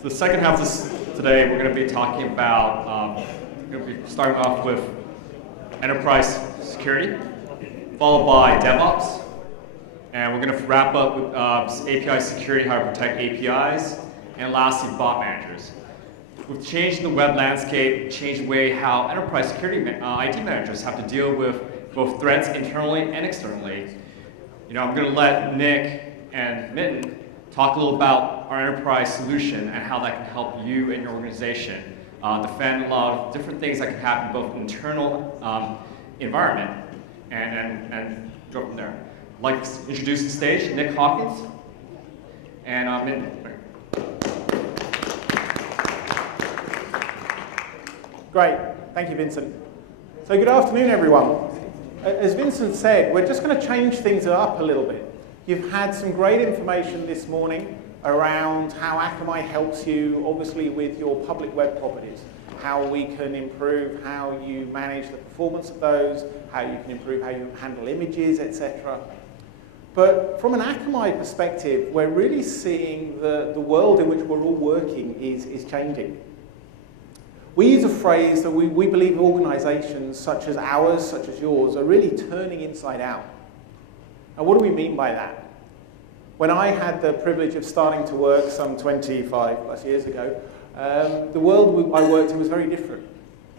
For the second half of today, we're going to be talking about, we're going to be starting off with enterprise security, followed by DevOps, and we're going to wrap up with API security, how to protect APIs, and lastly, bot managers. We've changed the web landscape, changed the way how enterprise security IT managers have to deal with both threats internally and externally. I'm going to let Nick and Mitten talk a little about our enterprise solution and how that can help you and your organization defend a lot of different things that can happen both internal environment and go from there. I'd like to introduce the stage Nick Hawkins and Mitten. Great, thank you, Vincent. So good afternoon, everyone. As Vincent said, we're just going to change things up a little bit. You've had some great information this morning around how Akamai helps you, obviously, with your public web properties, how we can improve how you manage the performance of those, how you can improve how you handle images, etc. But from an Akamai perspective, we're really seeing the world in which we're all working is changing. We use a phrase that we believe organizations such as ours, such as yours, are really turning inside out. Now, what do we mean by that? When I had the privilege of starting to work some 25 plus years ago, the world I worked in was very different.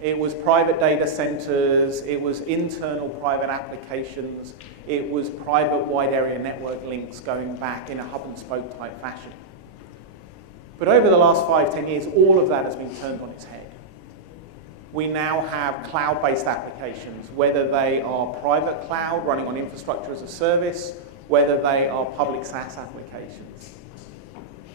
It was private data centers, it was internal private applications, it was private wide area network links going back in a hub and spoke type fashion. But over the last 5-10 years, all of that has been turned on its head. We now have cloud-based applications, whether they are private cloud running on infrastructure as a service, whether they are public SaaS applications.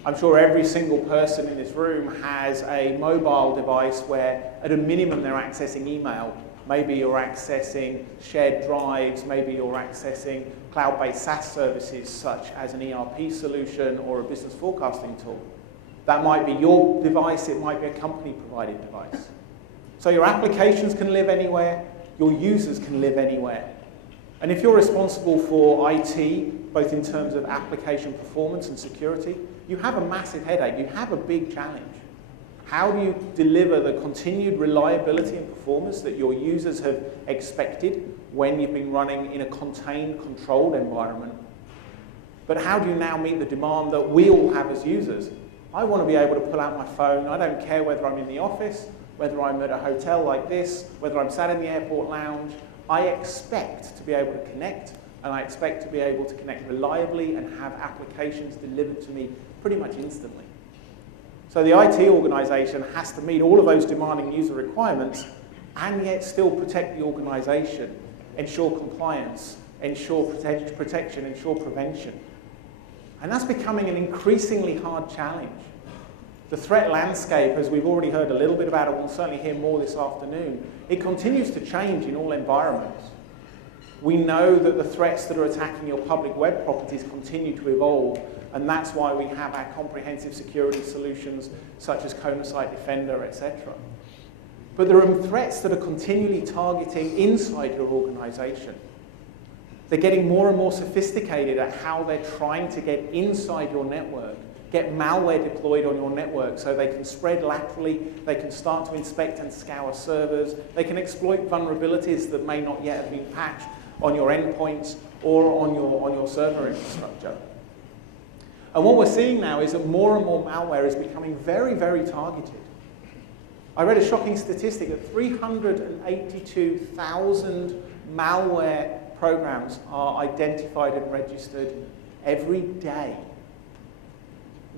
I'm sure every single person in this room has a mobile device where, at a minimum, they're accessing email. Maybe you're accessing shared drives, maybe you're accessing cloud-based SaaS services such as an ERP solution or a business forecasting tool. That might be your device, it might be a company-provided device. So your applications can live anywhere, your users can live anywhere. And if you're responsible for IT, both in terms of application performance and security, you have a massive headache, you have a big challenge. How do you deliver the continued reliability and performance that your users have expected when you've been running in a contained, controlled environment? But how do you now meet the demand that we all have as users? I want to be able to pull out my phone, I don't care whether I'm in the office, whether I'm at a hotel like this, whether I'm sat in the airport lounge, I expect to be able to connect, and I expect to be able to connect reliably and have applications delivered to me pretty much instantly. So the IT organization has to meet all of those demanding user requirements and yet still protect the organization, ensure compliance, ensure protection, ensure prevention. And that's becoming an increasingly hard challenge. The threat landscape, as we've already heard a little bit about, and we'll certainly hear more this afternoon, it continues to change in all environments. We know that the threats that are attacking your public web properties continue to evolve, and that's why we have our comprehensive security solutions such as Kona Site Defender, etc. But there are threats that are continually targeting inside your organization. They're getting more and more sophisticated at how they're trying to get inside your network, get malware deployed on your network so they can spread laterally, they can start to inspect and scour servers, they can exploit vulnerabilities that may not yet have been patched on your endpoints or on your server infrastructure. And what we're seeing now is that more and more malware is becoming very, very targeted. I read a shocking statistic that 382,000 malware programs are identified and registered every day.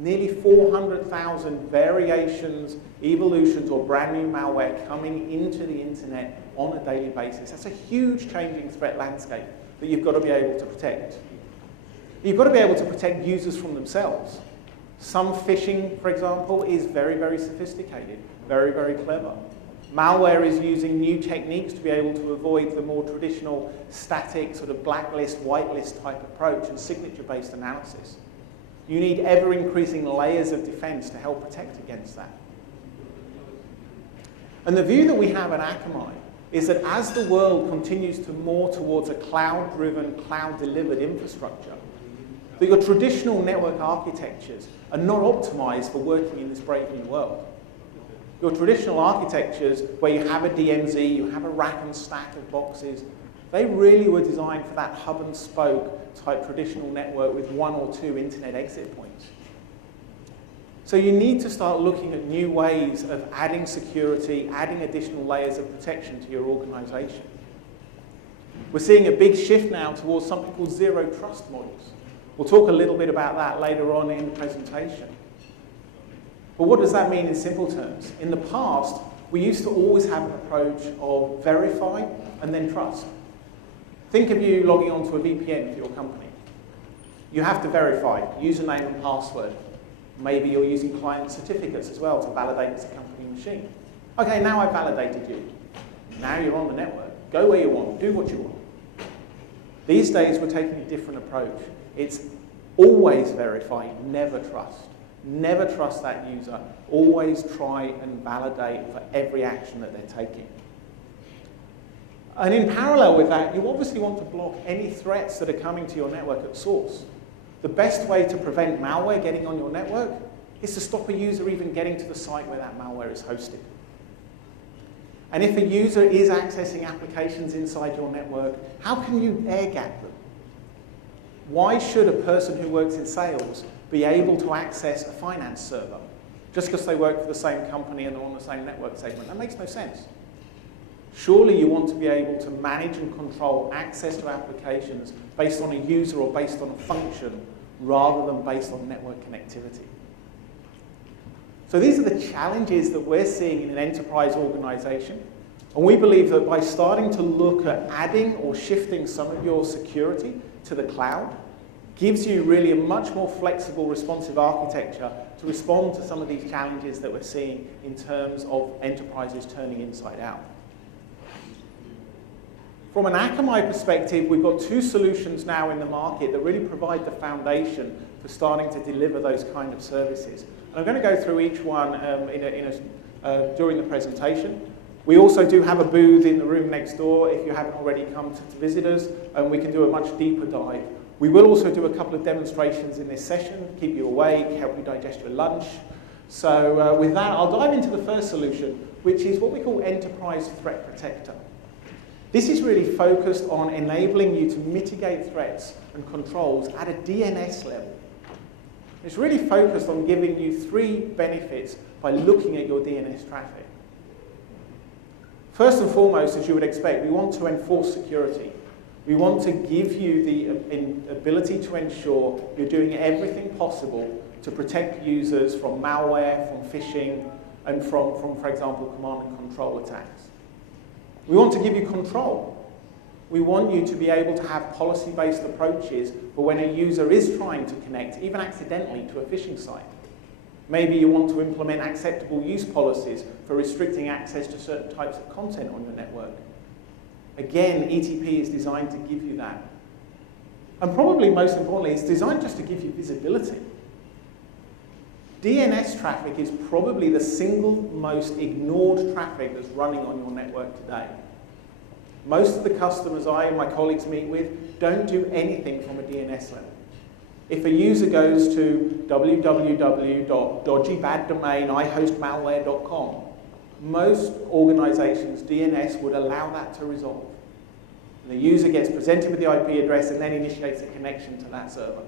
Nearly 400,000 variations, evolutions, or brand new malware coming into the internet on a daily basis. That's a huge changing threat landscape that you've got to be able to protect. You've got to be able to protect users from themselves. Some phishing, for example, is very, very sophisticated, very, very clever. Malware is using new techniques to be able to avoid the more traditional static sort of blacklist, whitelist type approach and signature-based analysis. You need ever-increasing layers of defense to help protect against that. And the view that we have at Akamai is that as the world continues to more towards a cloud-driven, cloud-delivered infrastructure, that your traditional network architectures are not optimized for working in this brave new world. Your traditional architectures, where you have a DMZ, you have a rack and stack of boxes, they really were designed for that hub and spoke type traditional network with 1 or 2 internet exit points. So you need to start looking at new ways of adding security, adding additional layers of protection to your organization. We're seeing a big shift now towards something called zero trust models. We'll talk a little bit about that later on in the presentation. But what does that mean in simple terms? In the past, we used to always have an approach of verify and then trust. Think of you logging onto a VPN for your company. You have to verify username and password. Maybe you're using client certificates as well to validate it's a company machine. Okay, now I've validated you. Now you're on the network. Go where you want, do what you want. These days, we're taking a different approach. It's always verify, never trust. Never trust that user. Always try and validate for every action that they're taking. And in parallel with that, you obviously want to block any threats that are coming to your network at source. The best way to prevent malware getting on your network is to stop a user even getting to the site where that malware is hosted. And if a user is accessing applications inside your network, how can you air-gap them? Why should a person who works in sales be able to access a finance server just because they work for the same company and they're on the same network segment? That makes no sense. Surely you want to be able to manage and control access to applications based on a user or based on a function rather than based on network connectivity. So these are the challenges that we're seeing in an enterprise organization. And we believe that by starting to look at adding or shifting some of your security to the cloud gives you really a much more flexible, responsive architecture to respond to some of these challenges that we're seeing in terms of enterprises turning inside out. From an Akamai perspective, we've got 2 solutions now in the market that really provide the foundation for starting to deliver those kind of services. And I'm going to go through each one during the presentation. We also do have a booth in the room next door if you haven't already come to visit us, and we can do a much deeper dive. We will also do a couple of demonstrations in this session, keep you awake, help you digest your lunch. So with that, I'll dive into the first solution, which is what we call Enterprise Threat Protector. This is really focused on enabling you to mitigate threats and controls at a DNS level. It's really focused on giving you 3 benefits by looking at your DNS traffic. First and foremost, as you would expect, we want to enforce security. We want to give you the ability to ensure you're doing everything possible to protect users from malware, from phishing, and from, for example, command and control attacks. We want to give you control. We want you to be able to have policy-based approaches for when a user is trying to connect, even accidentally, to a phishing site. Maybe you want to implement acceptable use policies for restricting access to certain types of content on your network. Again, ETP is designed to give you that. And probably most importantly, it's designed just to give you visibility. DNS traffic is probably the single most ignored traffic that's running on your network today. Most of the customers I and my colleagues meet with don't do anything from a DNS level. If a user goes to www.dodgybaddomainicihostmalware.com, most organizations' DNS would allow that to resolve. And the user gets presented with the IP address and then initiates a connection to that server.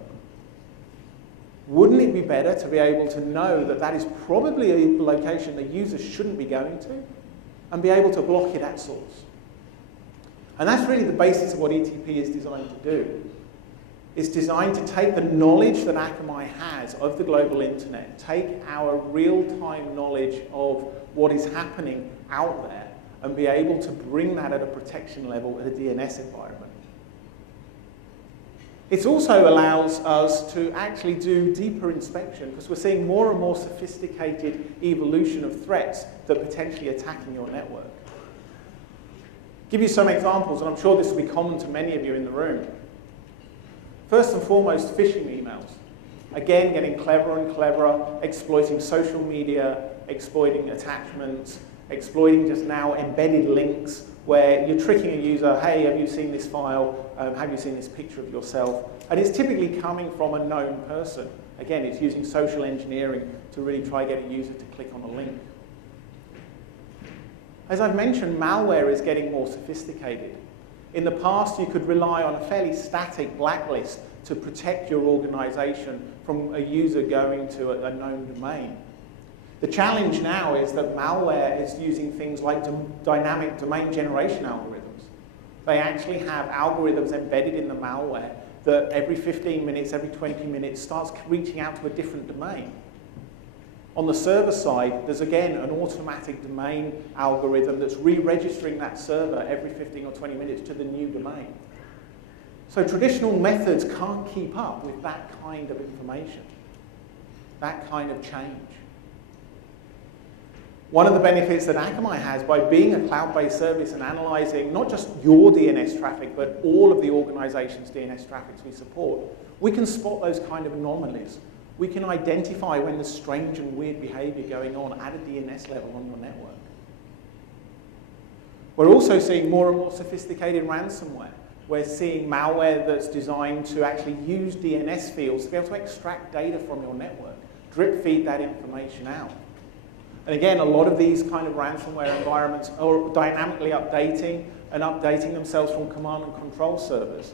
Wouldn't it be better to be able to know that that is probably a location the user shouldn't be going to and be able to block it at source? And that's really the basis of what ETP is designed to do. It's designed to take the knowledge that Akamai has of the global internet, take our real-time knowledge of what is happening out there, and be able to bring that at a protection level at a DNS environment. It also allows us to actually do deeper inspection because we're seeing more and more sophisticated evolution of threats that are potentially attacking your network. Give you some examples, and I'm sure this will be common to many of you in the room. First and foremost, phishing emails. Again, getting cleverer and cleverer, exploiting social media, exploiting attachments, exploiting just now embedded links where you're tricking a user, hey, have you seen this file? Have you seen this picture of yourself? And it's typically coming from a known person. Again, it's using social engineering to really try to get a user to click on a link. As I've mentioned, malware is getting more sophisticated. In the past, you could rely on a fairly static blacklist to protect your organization from a user going to a known domain. The challenge now is that malware is using things like dynamic domain generation algorithms. They actually have algorithms embedded in the malware that every 15 minutes, every 20 minutes starts reaching out to a different domain. On the server side, there's again an automatic domain algorithm that's re-registering that server every 15 or 20 minutes to the new domain. So traditional methods can't keep up with that kind of information, that kind of change. One of the benefits that Akamai has by being a cloud-based service and analyzing not just your DNS traffic, but all of the organization's DNS traffic we support, we can spot those kind of anomalies. We can identify when there's strange and weird behavior going on at a DNS level on your network. We're also seeing more and more sophisticated ransomware. We're seeing malware that's designed to actually use DNS fields to be able to extract data from your network, drip feed that information out. And again, a lot of these kind of ransomware environments are dynamically updating themselves from command and control servers.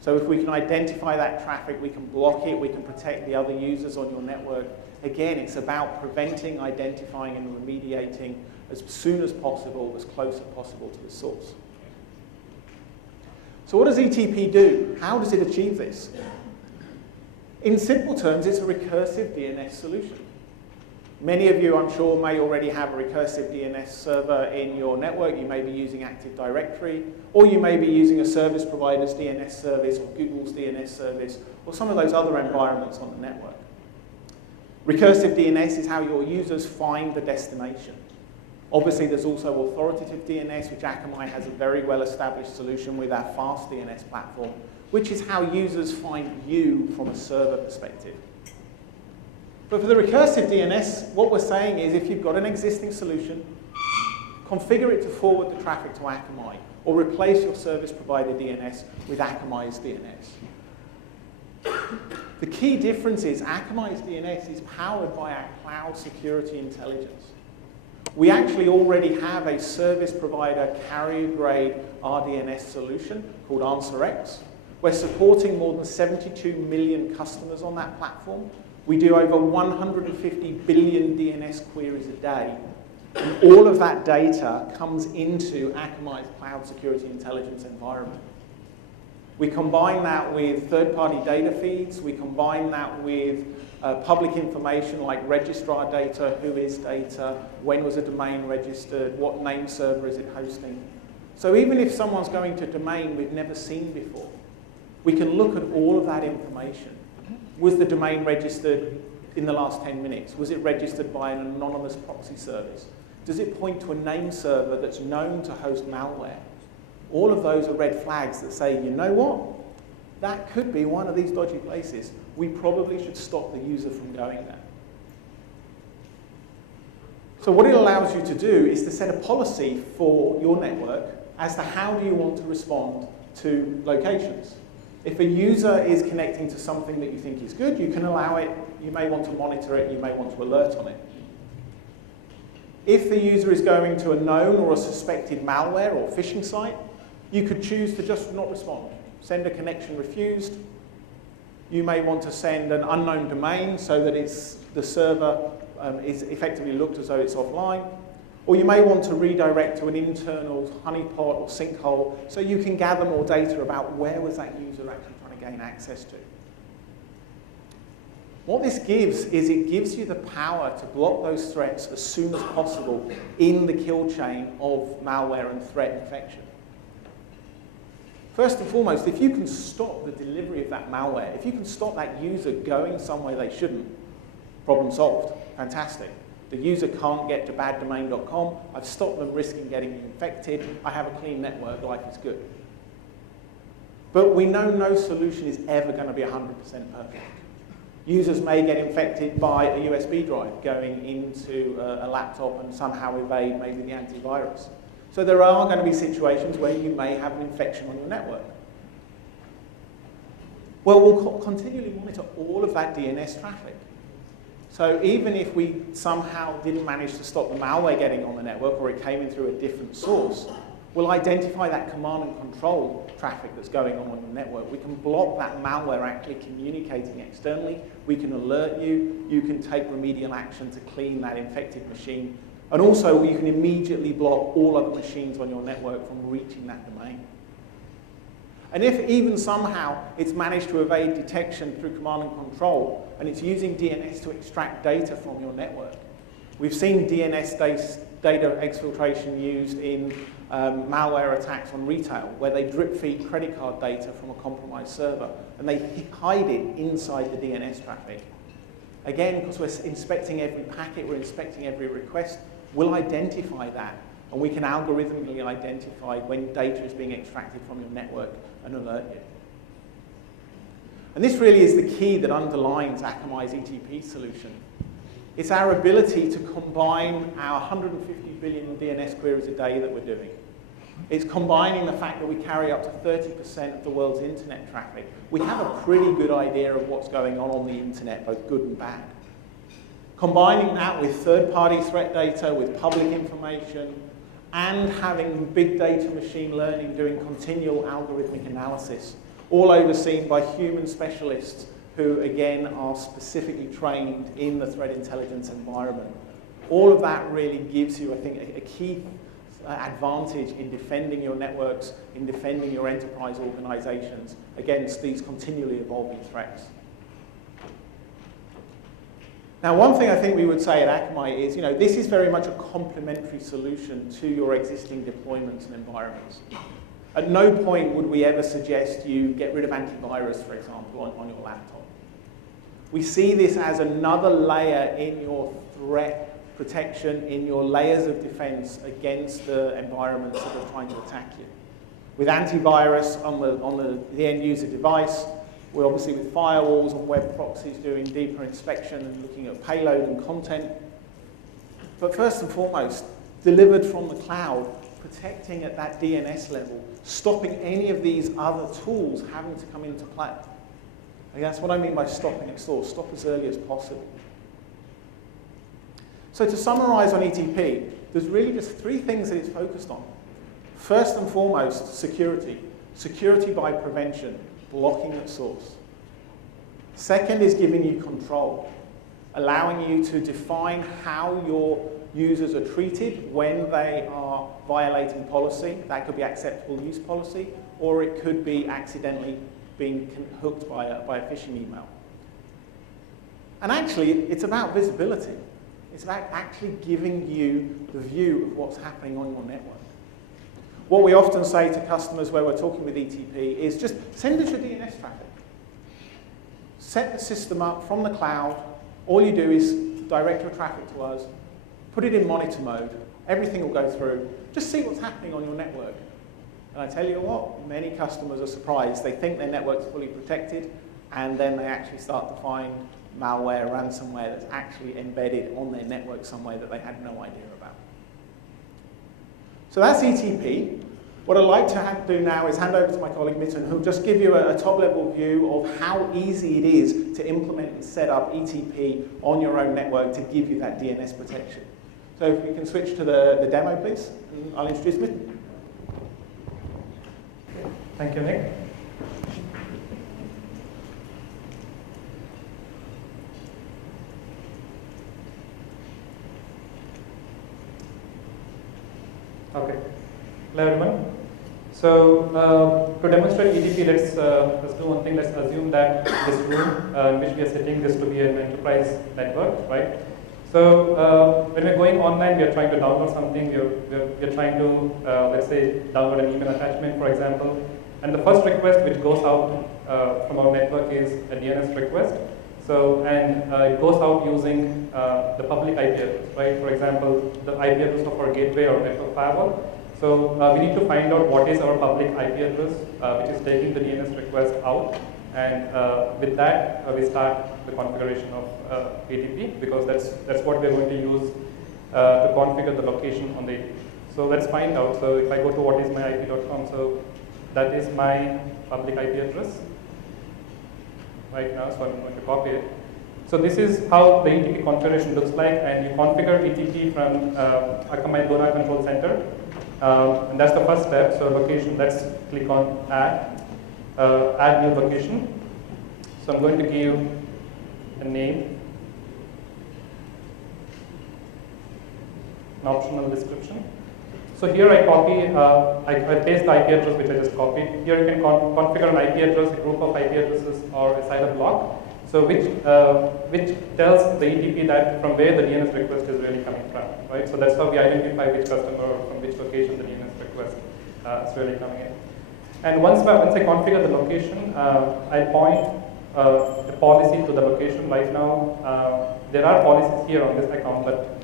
So if we can identify that traffic, we can block it, we can protect the other users on your network. Again, it's about preventing, identifying, and remediating as soon as possible, as close as possible to the source. So what does ETP do? How does it achieve this? In simple terms, it's a recursive DNS solution. Many of you, I'm sure, may already have a recursive DNS server in your network. You may be using Active Directory, or you may be using a service provider's DNS service, or Google's DNS service, or some of those other environments on the network. Recursive DNS is how your users find the destination. Obviously, there's also authoritative DNS, which Akamai has a very well-established solution with our fast DNS platform, which is how users find you from a server perspective. But for the recursive DNS, what we're saying is if you've got an existing solution, configure it to forward the traffic to Akamai, or replace your service provider DNS with Akamai's DNS. The key difference is Akamai's DNS is powered by our cloud security intelligence. We actually already have a service provider carrier-grade RDNS solution called AnswerX. We're supporting more than 72 million customers on that platform. We do over 150 billion DNS queries a day. And all of that data comes into Akamai's cloud security intelligence environment. We combine that with third-party data feeds. We combine that with public information like registrar data, who is data, when was a domain registered, what name server is it hosting. So even if someone's going to a domain we've never seen before, we can look at all of that information. Was the domain registered in the last 10 minutes? Was it registered by an anonymous proxy service? Does it point to a name server that's known to host malware? All of those are red flags that say, you know what? That could be one of these dodgy places. We probably should stop the user from going there. So what it allows you to do is to set a policy for your network as to how do you want to respond to locations. If a user is connecting to something that you think is good, you can allow it. You may want to monitor it. You may want to alert on it. If the user is going to a known or a suspected malware or phishing site, you could choose to just not respond. Send a connection refused. You may want to send an unknown domain so that the server is effectively looked as though it's offline. Or you may want to redirect to an internal honeypot or sinkhole so you can gather more data about where was that user actually trying to gain access to. What this gives is it gives you the power to block those threats as soon as possible in the kill chain of malware and threat infection. First and foremost, if you can stop the delivery of that malware, if you can stop that user going somewhere they shouldn't, problem solved. Fantastic. The user can't get to baddomain.com. I've stopped them risking getting infected. I have a clean network. Life is good. But we know no solution is ever going to be 100% perfect. Users may get infected by a USB drive going into a laptop and somehow evade maybe the antivirus. So there are going to be situations where you may have an infection on your network. Well, we'll continually monitor all of that DNS traffic. So even if we somehow didn't manage to stop the malware getting on the network, or it came in through a different source, we'll identify that command and control traffic that's going on the network. We can block that malware actually communicating externally. We can alert you. You can take remedial action to clean that infected machine. And also, you can immediately block all other machines on your network from reaching that domain. And if even somehow it's managed to evade detection through command and control, and it's using DNS to extract data from your network, we've seen DNS data exfiltration used in malware attacks on retail, where they drip feed credit card data from a compromised server, and they hide it inside the DNS traffic. Again, because we're inspecting every packet, we're inspecting every request, we'll identify that, and we can algorithmically identify when data is being extracted from your network and alert you. And this really is the key that underlines Akamai's ETP solution. It's our ability to combine our 150 billion DNS queries a day that we're doing. It's combining the fact that we carry up to 30% of the world's internet traffic. We have a pretty good idea of what's going on the internet, both good and bad. Combining that with third-party threat data, with public information, and having big data machine learning doing continual algorithmic analysis, all overseen by human specialists who, again, are specifically trained in the threat intelligence environment. All of that really gives you, I think, a key advantage in defending your networks, in defending your enterprise organizations against these continually evolving threats. Now, one thing I think we would say at Akamai is, this is very much a complementary solution to your existing deployments and environments. At no point would we ever suggest you get rid of antivirus, for example, on your laptop. We see this as another layer in your threat protection, in your layers of defense against the environments that are trying to attack you. With antivirus on the end user device, we're obviously with firewalls and web proxies doing deeper inspection and looking at payload and content. But first and foremost, delivered from the cloud, protecting at that DNS level, stopping any of these other tools having to come into play. And that's what I mean by stopping at source. Stop as early as possible. So to summarize on ETP, there's really just three things that it's focused on. First and foremost, security. Security by prevention, blocking at source. Second is giving you control, allowing you to define how your users are treated when they are violating policy. That could be acceptable use policy, or it could be accidentally being hooked by a phishing email. And actually, it's about visibility. It's about actually giving you the view of what's happening on your network. What we often say to customers where we're talking with ETP is just send us your DNS traffic. Set the system up from the cloud. All you do is direct your traffic to us, put it in monitor mode, everything will go through. Just see what's happening on your network. And I tell you what, many customers are surprised. They think their network's fully protected, and then they actually start to find malware, ransomware that's actually embedded on their network somewhere that they had no idea about. So that's ETP. What I'd like to do now is hand over to my colleague Mitten, who'll just give you a top-level view of how easy it is to implement and set up ETP on your own network to give you that DNS protection. So if we can switch to the demo, please, and I'll introduce Mitten. Thank you, Nick. Okay. Hello, everyone. So to demonstrate ETP, let's do one thing. Let's assume that this room in which we are setting this to be an enterprise network, right? So when we're going online, we are trying to download something. We're trying to, let's say, download an email attachment, for example. And the first request which goes out from our network is a DNS request. So, and it goes out using the public IP address, right? For example, the IP address of our gateway or network firewall. So we need to find out what is our public IP address, which is taking the DNS request out. And with that, we start the configuration of ATP, because that's what we're going to use to configure the location on the ATP. So let's find out. So if I go to whatismyip.com, so that is my public IP address right now, so I'm going to copy it. So this is how the ETP configuration looks like, and you configure ETP from Akamai Donor Control Center. And that's the first step. So location, let's click on add new location. So I'm going to give a name, an optional description. So here I copy, I paste the IP address which I just copied. Here you can configure an IP address, a group of IP addresses, or a CIDR block. So which tells the ETP that from where the DNS request is really coming from, right? So that's how we identify which customer or from which location the DNS request is really coming in. And once I configure the location, I point the policy to the location. Right now, there are policies here on this account, but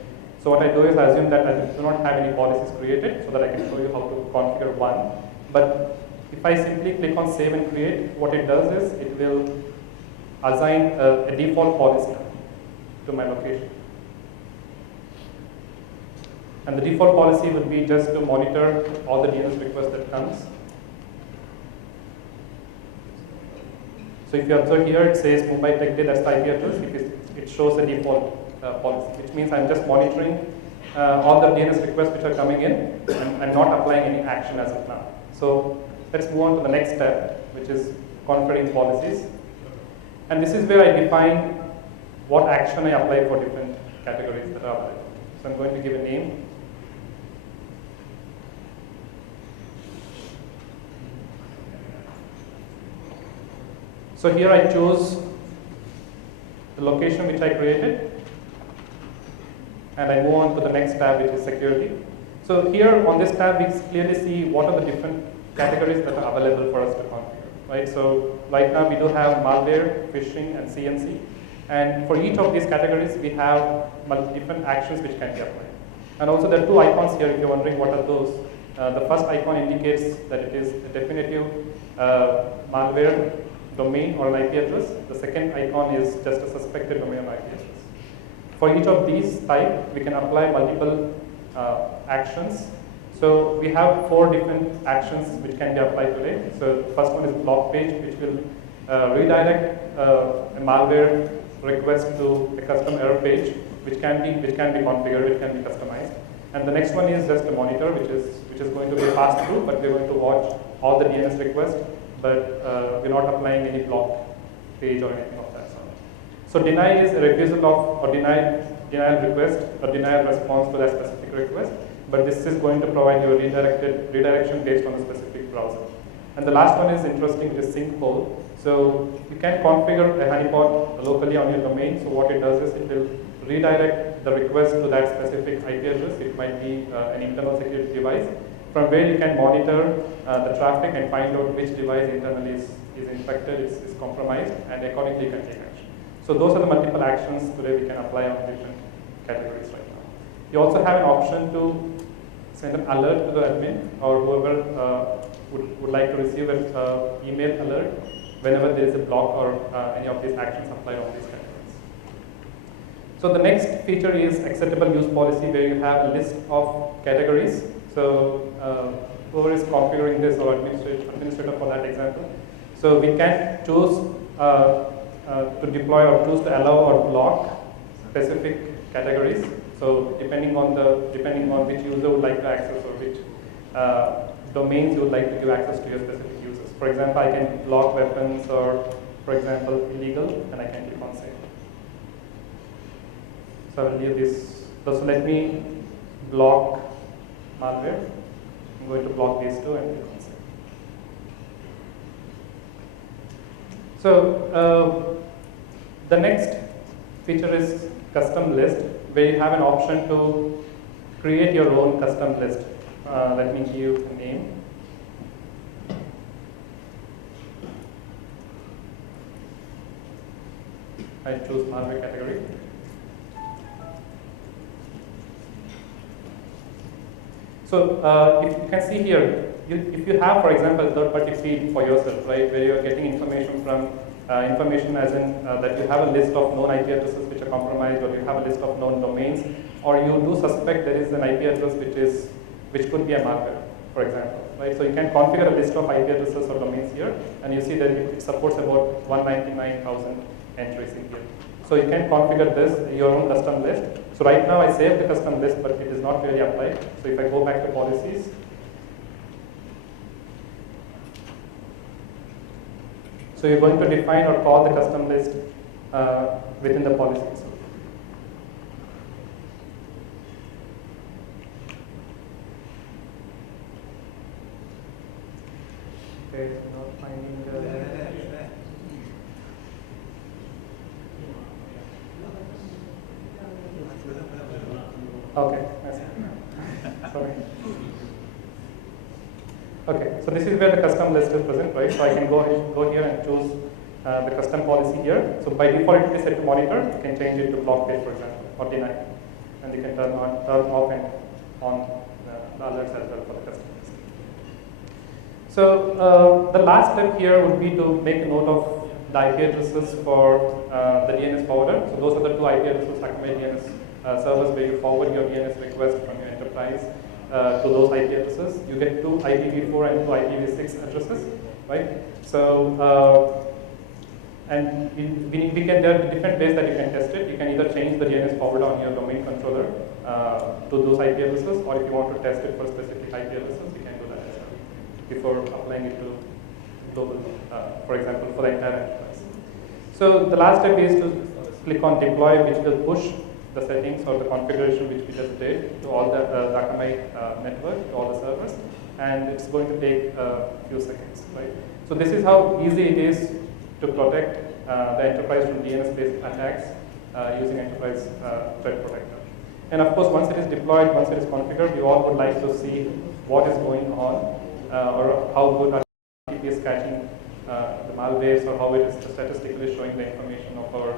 so what I do is I assume that I do not have any policies created so that I can show you how to configure one. But if I simply click on save and create, what it does is it will assign a default policy to my location. And the default policy would be just to monitor all the DNS requests that comes. So if you observe here, it says Mumbai Tech Day, that's the IP address. It shows the default policy, which means I'm just monitoring all the DNS requests which are coming in, and I'm not applying any action as of now. So let's move on to the next step, which is configuring policies. And this is where I define what action I apply for different categories that are available. So I'm going to give a name. So here I choose the location which I created, and I move on to the next tab, which is security. So here on this tab, we clearly see what are the different categories that are available for us to configure, right? So right now we do have malware, phishing, and CNC. And for each of these categories, we have different actions which can be applied. And also there are two icons here if you're wondering what are those. The first icon indicates that it is a definitive malware domain or an IP address. The second icon is just a suspected domain or IP address. For each of these types, we can apply multiple actions. So we have 4 different actions which can be applied today. So the first one is block page, which will redirect a malware request to a custom error page, which can be configured, which can be customized. And the next one is just a monitor, which is going to be a pass through, but we're going to watch all the DNS requests, but we're not applying any block page or anything of that sort. So deny is a refusal of or denial request or denial response to that specific request, but this is going to provide you a redirection based on a specific browser. And the last one is interesting, which is sync poll. So you can configure a honeypot locally on your domain. So what it does is it will redirect the request to that specific IP address. It might be an internal security device, from where you can monitor the traffic and find out which device internally is infected, is compromised, and accordingly you can take action. So those are the multiple actions today we can apply on different categories right now. You also have an option to send an alert to the admin or whoever would like to receive an email alert whenever there is a block or any of these actions applied on these categories. So the next feature is acceptable use policy, where you have a list of categories. So whoever is configuring this or administrator for that example. So we can choose to deploy or choose to allow or block specific categories. So depending on which user would like to access or which domains you would like to give access to your specific users. For example, I can block weapons or, for example, illegal, and I can click on save. So I will leave this. So let me block malware. I'm going to block these two and click on save. So the next feature is custom list, where you have an option to create your own custom list. Let me give a name. I choose malware category. So if you can see here, if you have, for example, a third-party feed for yourself, right, where you are getting information from information as in that you have a list of known IP addresses which are compromised, or you have a list of known domains, or you do suspect there is an IP address which is which could be a malware, for example. Right? So you can configure a list of IP addresses or domains here, and you see that it supports about 199,000 entries in here. So you can configure this, your own custom list. So right now I saved the custom list, but it is not really applied. So if I go back to policies, so you're going to define or call the custom list within the policies. Okay, not finding the... Okay, I see. Sorry. Okay, so this is where the custom list is present, right? So I can go here and choose the custom policy here. So by default it is set to monitor. You can change it to block page, for example, or deny, and you can turn off and on the alerts as well for the custom list. So the last step here would be to make a note of the IP addresses for the DNS forwarder. So those are the two IP addresses, Akamai DNS servers, where you forward your DNS request from your enterprise to those IP addresses. You get two IPv4 and two IPv6 addresses, right? So, and there are different ways that you can test it. You can either change the DNS forwarder on your domain controller to those IP addresses, or if you want to test it for specific IP addresses, you can do that as well before applying it to global, for example, for the entire enterprise. So the last step is to click on deploy, which will push the settings or the configuration which we just did to all the Akamai network, to all the servers, and it's going to take a few seconds, right? So this is how easy it is to protect the enterprise from DNS-based attacks using enterprise threat protector. And of course, once it is deployed, once it is configured, we all would like to see what is going on or how good our TP is catching the malwares, or how it is statistically showing the information of our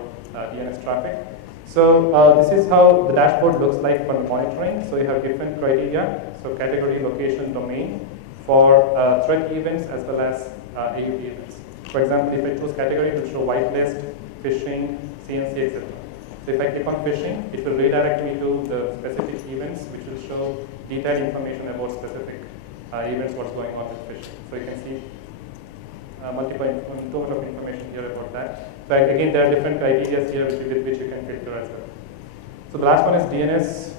DNS traffic. So this is how the dashboard looks like for monitoring. So you have different criteria, so category, location, domain, for threat events as well as AUD events. For example, if I choose category, it will show whitelist, phishing, CNC, etc. So if I click on phishing, it will redirect me to the specific events, which will show detailed information about specific events, what's going on with phishing. So you can see too much of information here about that. So again, there are different criteria here with which you can filter as well. So the last one is DNS,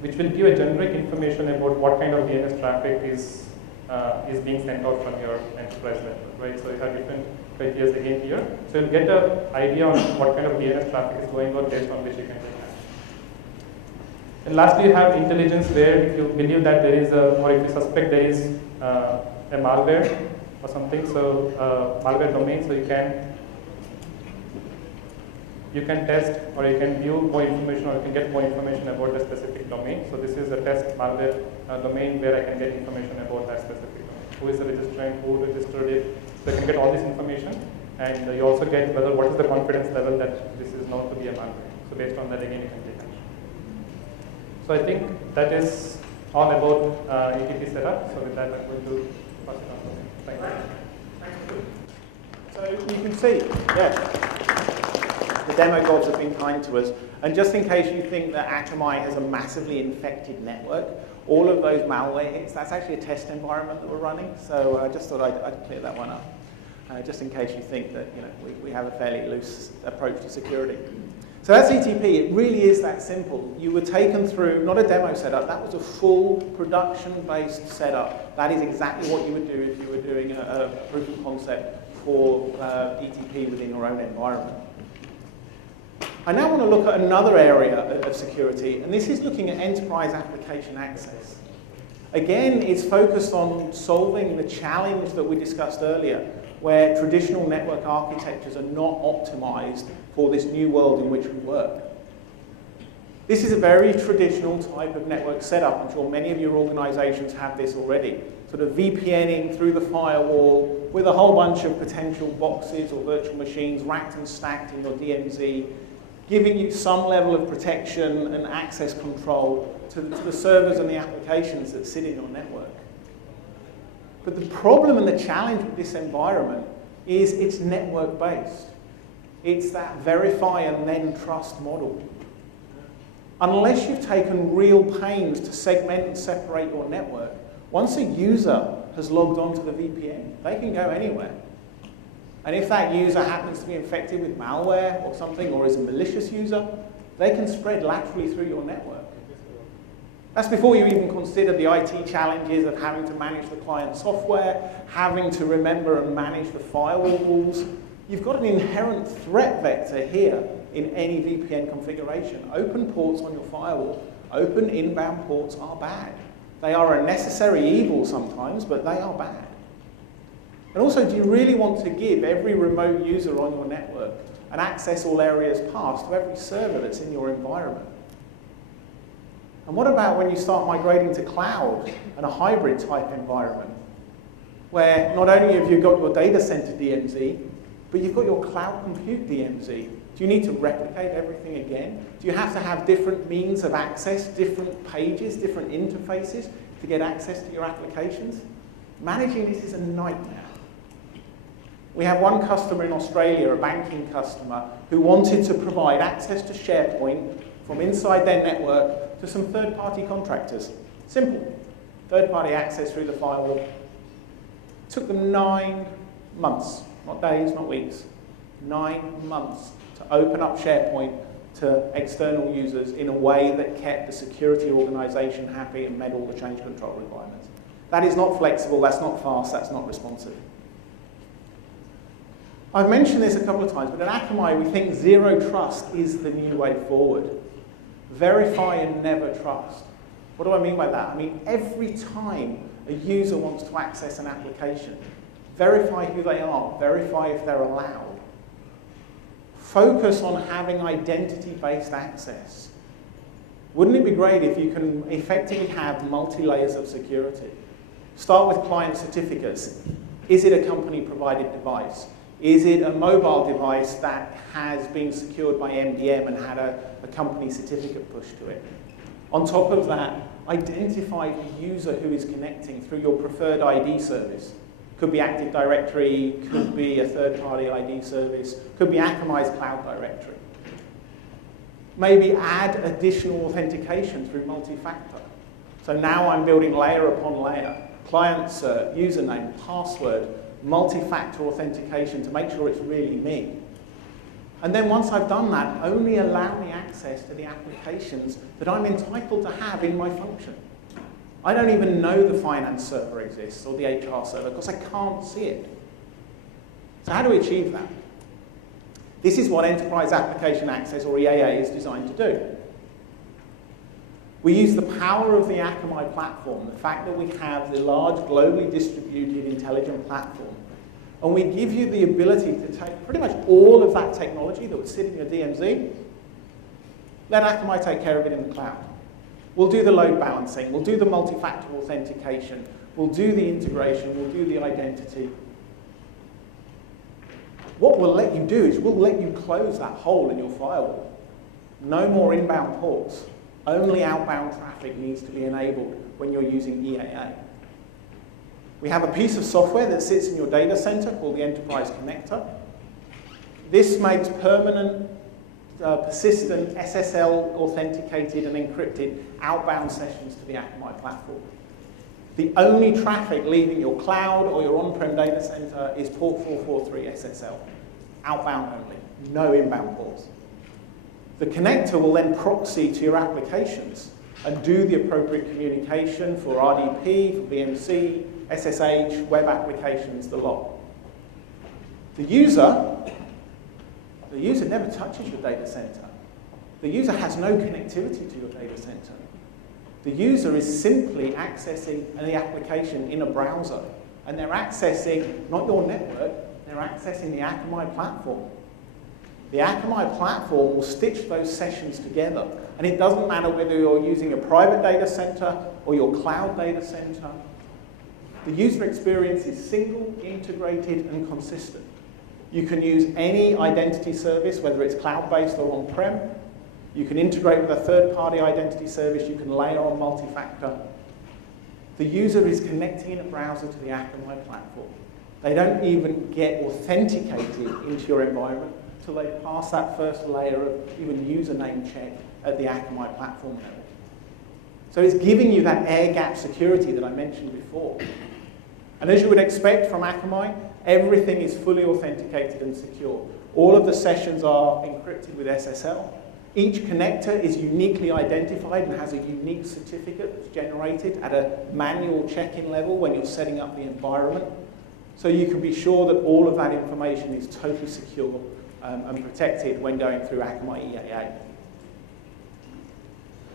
which will give a generic information about what kind of DNS traffic is being sent out from your enterprise network, right? So you have different criteria again here. So you'll get an idea on what kind of DNS traffic is going on, based on which you can take action. And lastly, you have intelligence, where if you believe that there is or if you suspect there is a malware or something, so malware domain, so you can test, or you can view more information, or you can get more information about a specific domain. So this is a test malware domain where I can get information about that specific domain. Who is the registrant, who registered it. So you can get all this information, and you also get what is the confidence level that this is known to be a malware. So based on that, again, you can take action. So I think that is all about ETP setup. So with that, I'm going to pass it on. Thank you. So you can see, the demo gods have been kind to us. And just in case you think that Akamai has a massively infected network, all of those malware hits, that's actually a test environment that we're running. So I just thought I'd clear that one up, just in case you think that we have a fairly loose approach to security. So that's ETP. It really is that simple. You were taken through, not a demo setup, that was a full production-based setup. That is exactly what you would do if you were doing a proof of concept for ETP within your own environment. I now want to look at another area of security, and this is looking at enterprise application access. Again, it's focused on solving the challenge that we discussed earlier, where traditional network architectures are not optimized for this new world in which we work. This is a very traditional type of network setup. I'm sure many of your organizations have this already. Sort of VPNing through the firewall with a whole bunch of potential boxes or virtual machines racked and stacked in your DMZ, giving you some level of protection and access control to the servers and the applications that sit in your network. But the problem and the challenge with this environment is it's network-based. It's that verify and then trust model. unless you've taken real pains to segment and separate your network, once a user has logged onto the VPN, they can go anywhere. And if that user happens to be infected with malware or something, or is a malicious user, they can spread laterally through your network. That's before you even consider the IT challenges of having to manage the client software, having to remember and manage the firewalls. You've got an inherent threat vector here in any VPN configuration. Open ports on your firewall, open inbound ports are bad. They are a necessary evil sometimes, but they are bad. And also, do you really want to give every remote user on your network an access all areas pass to every server that's in your environment? And what about when you start migrating to cloud and a hybrid type environment, where not only have you got your data center DMZ, but you've got your cloud compute DMZ? Do you need to replicate everything again? Do you have to have different means of access, different pages, different interfaces to get access to your applications? Managing this is a nightmare. We have one customer in Australia, a banking customer, who wanted to provide access to SharePoint from inside their network to some third-party contractors. Simple. Third-party access through the firewall. It took them 9 months, not days, not weeks, 9 months to open up SharePoint to external users in a way that kept the security organization happy and met all the change control requirements. That is not flexible, that's not fast, that's not responsive. I've mentioned this a couple of times, but at Akamai we think zero trust is the new way forward. Verify and never trust. What do I mean by that? I mean every time a user wants to access an application, verify who they are, verify if they're allowed. Focus on having identity-based access. Wouldn't it be great if you can effectively have multi-layers of security? Start with client certificates. Is it a company-provided device? Is it a mobile device that has been secured by MDM and had a company certificate pushed to it? On top of that, identify the user who is connecting through your preferred ID service. Could be Active Directory, could be a third-party ID service, could be Akamai's Cloud Directory. Maybe add additional authentication through multi-factor. So now I'm building layer upon layer. Client cert, username, password, multi-factor authentication to make sure it's really me. And then once I've done that, only allow me access to the applications that I'm entitled to have in my function. I don't even know the finance server exists or the HR server because I can't see it. So how do we achieve that? This is what Enterprise Application Access, or EAA, is designed to do. We use the power of the Akamai platform, the fact that we have the large, globally distributed, intelligent platform, and we give you the ability to take pretty much all of that technology that would sit in your DMZ, let Akamai take care of it in the cloud. We'll do the load balancing, we'll do the multi-factor authentication, we'll do the integration, we'll do the identity. What we'll let you do is we'll let you close that hole in your firewall. No more inbound ports. Only outbound traffic needs to be enabled when you're using EAA. We have a piece of software that sits in your data center called the Enterprise Connector. This makes permanent, persistent, SSL authenticated and encrypted outbound sessions to the Akamai platform. The only traffic leaving your cloud or your on-prem data center is port 443 SSL. Outbound only, no inbound ports. The connector will then proxy to your applications and do the appropriate communication for RDP, for BMC, SSH, web applications, the lot. The user never touches your data center. The user has no connectivity to your data center. The user is simply accessing the application in a browser, and they're accessing not your network, they're accessing the Akamai platform. The Akamai platform will stitch those sessions together, and it doesn't matter whether you're using a private data center or your cloud data center. The user experience is single, integrated, and consistent. You can use any identity service, whether it's cloud-based or on-prem. You can integrate with a third-party identity service. You can layer on multi-factor. The user is connecting in a browser to the Akamai platform. They don't even get authenticated into your environment until they pass that first layer of even username check at the Akamai platform level. So it's giving you that air-gap security that I mentioned before. And as you would expect from Akamai, everything is fully authenticated and secure. All of the sessions are encrypted with SSL. Each connector is uniquely identified and has a unique certificate that's generated at a manual check-in level when you're setting up the environment. So you can be sure that all of that information is totally secure and protected when going through Akamai EAA.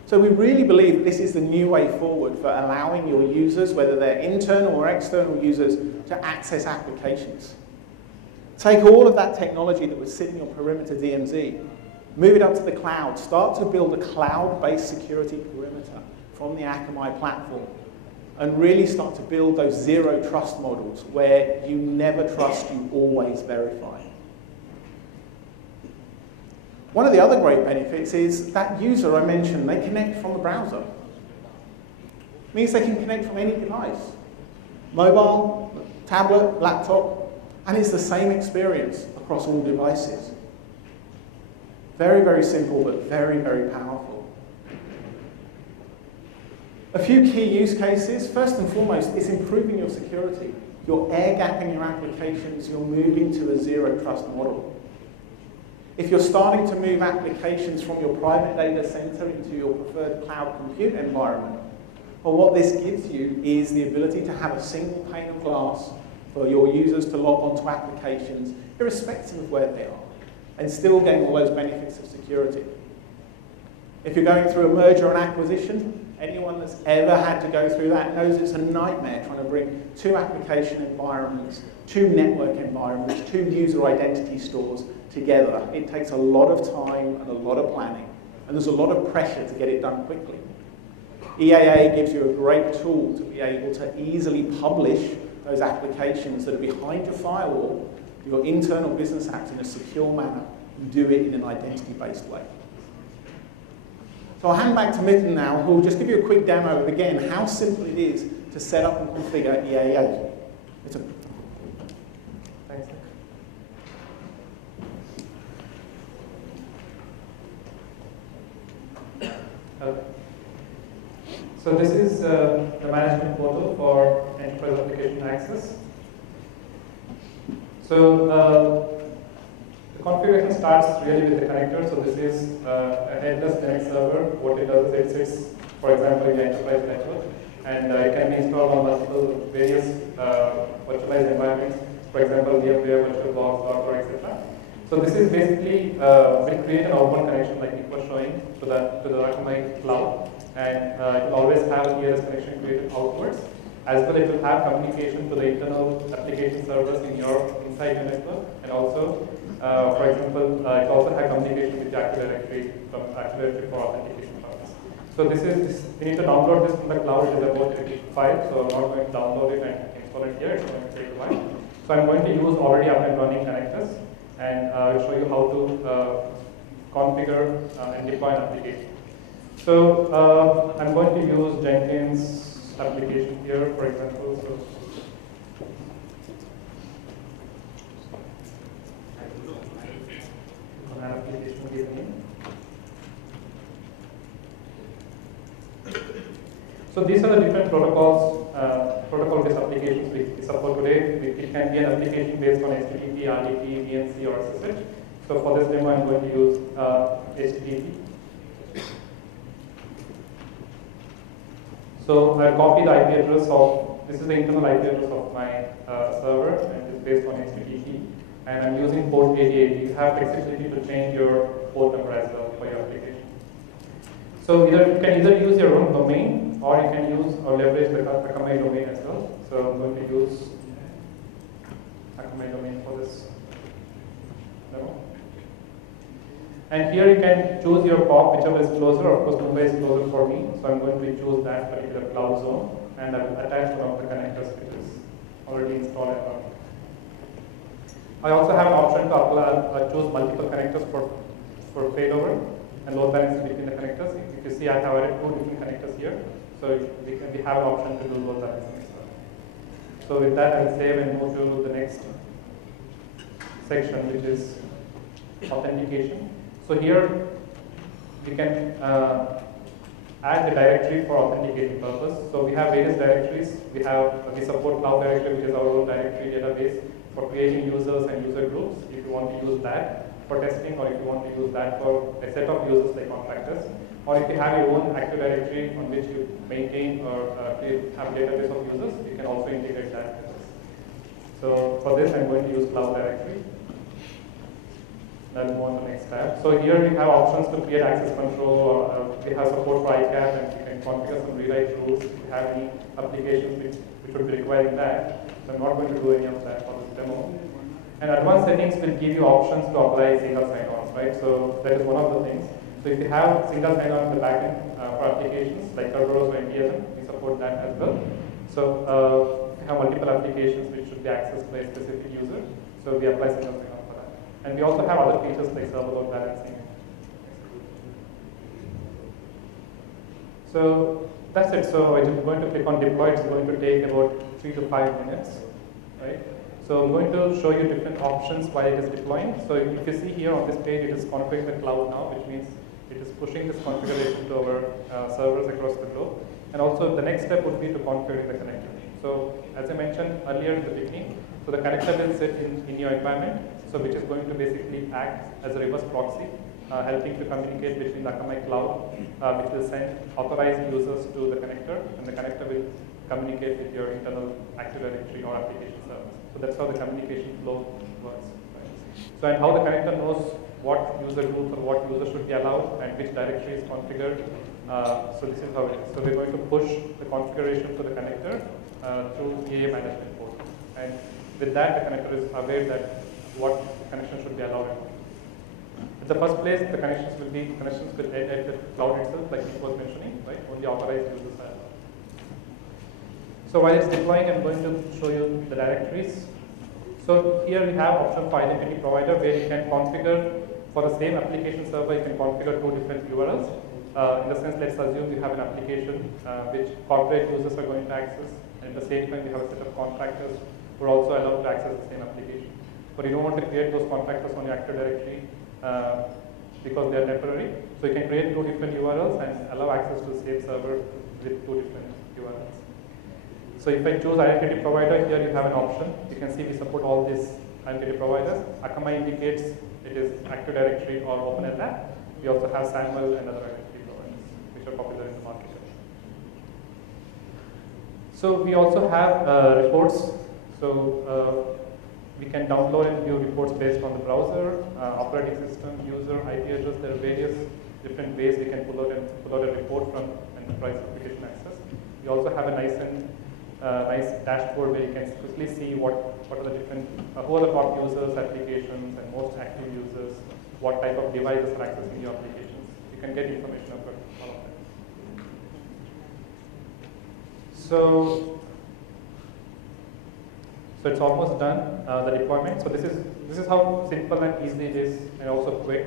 So we really believe that this is the new way forward for allowing your users, whether they're internal or external users, to access applications. Take all of that technology that was sitting on perimeter DMZ, move it up to the cloud, start to build a cloud-based security perimeter from the Akamai platform, and really start to build those zero trust models where you never trust, you always verify. One of the other great benefits is that user I mentioned, they connect from the browser. It means they can connect from any device, mobile, tablet, laptop, and it's the same experience across all devices. Very, very simple, but very, very powerful. A few key use cases. First and foremost, it's improving your security. You're air-gapping your applications, you're moving to a zero trust model. If you're starting to move applications from your private data center into your preferred cloud compute environment, well, what this gives you is the ability to have a single pane of glass for your users to log onto applications, irrespective of where they are, and still gain all those benefits of security. If you're going through a merger and acquisition, anyone that's ever had to go through that knows it's a nightmare trying to bring two application environments, two network environments, two user identity stores together. It takes a lot of time and a lot of planning, and there's a lot of pressure to get it done quickly. EAA gives you a great tool to be able to easily publish those applications that are behind your firewall, your internal business apps, in a secure manner, and do it in an identity-based way. So I'll hand back to Mitten now, who will just give you a quick demo of, again, how simple it is to set up and configure EAA. Mitten. Thanks, Nick. Okay. So this is the management portal for enterprise application access. So the configuration starts really with the connector. So this is a headless Linux server. What it does is it sits, for example, in the enterprise network, and it can be installed on multiple various virtualized environments, for example, VMware, VirtualBox, Docker, etc. So this is basically will create an outbound connection, like Nick was showing, to the Akamai cloud, and it will always have a TLS connection created outwards. As well, it will have communication to the internal application servers inside your network, and also, for example, it also has communication with the Active Directory for authentication purposes. So we need to download this from the cloud. It is about a big file, so I'm not going to download it and install it here. It's going to take a while. So I'm going to use already up and running connectors, and I'll show you how to configure and deploy an application. So I'm going to use Jenkins application here, for example. So an application will give name. So these are the different protocols, protocol-based applications we support today. It can be an application based on HTTP, RDP, VNC, or SSH. So for this demo, I'm going to use HTTP. So I'll copy the IP address of, this is the internal IP address of my server, and it's based on HTTP. And I'm using port 8080. You have flexibility to change your port number as well for your application. So you can either use your own domain, or you can use or leverage the Akamai domain as well. So I'm going to use Akamai domain for this demo. And here you can choose your POP, whichever is closer. Of course, Mumbai is closer for me, so I'm going to choose that particular cloud zone, and I will attach one of the connectors which is already installed and running. I also have an option to choose multiple connectors for failover and load balancing between the connectors. If you see, I have added 2 different connectors here, so we have an option to do load balancing as well. So with that, I will save and move to the next section, which is authentication. So here, you can add the directory for authenticating purpose. So we have various directories. We support Cloud Directory, which is our own directory database for creating users and user groups. If you want to use that for testing, or if you want to use that for a set of users like contractors, or if you have your own Active Directory on which you maintain or have a database of users, you can also integrate that with this. So for this, I'm going to use Cloud Directory. I'll move on to the next tab. So here we have options to create access control, or we have support for ICAP, and we can configure some rewrite rules if you have any applications which would be requiring that. So I'm not going to do any of that for this demo. And advanced settings will give you options to apply single sign-ons, right? So that is one of the things. So if you have single sign-on in the backend for applications like Kerberos or NTLM, we support that as well. So if you have multiple applications which should be accessed by a specific user, so we apply single sign-on for that. And we also have other features like server load balancing. So that's it. So I'm going to click on deploy. It's going to take about 3 to 5 minutes, right? So I'm going to show you different options while it is deploying. So if you see here on this page, it is configuring the cloud now, which means it is pushing this configuration to our servers across the globe. And also the next step would be to configure the connector. So as I mentioned earlier in the beginning, so the connector will sit in your environment, so which is going to basically act as a reverse proxy, helping to communicate between the Akamai cloud, which will send authorized users to the connector, and the connector will communicate with your internal Active Directory or application servers. So that's how the communication flow works. Right? So and how the connector knows what user groups or what users should be allowed and which directory is configured. So this is how it is. So we're going to push the configuration to the connector through EA management port. And with that, the connector is aware that what connection should be allowed. At the first place, the connections will be connections with the cloud itself, like Nick was mentioning, right? Only authorized users are allowed. So while it's deploying, I'm going to show you the directories. So here we have option for identity provider, where you can configure for the same application server, you can configure 2 different URLs. In the sense, let's assume you have an application which corporate users are going to access, and at the same time you have a set of contractors who are also allowed to access the same application. But you don't want to create those contractors on your Active Directory because they are temporary. So you can create 2 different URLs and allow access to the same server with 2 different URLs. So if I choose identity provider, here you have an option. You can see we support all these identity providers. Akamai indicates it is Active Directory or OpenLDAP. We also have SAML and other identity providers, which are popular in the market. So we also have reports. So we can download and view reports based on the browser, operating system, user, IP address. There are various different ways we can pull out a report from enterprise application access. We also have a nice dashboard where you can quickly see what are the different, who are the top users, applications, and most active users, what type of devices are accessing your applications. You can get information about all of that. So it's almost done, the deployment. So this is how simple and easy it is, and also quick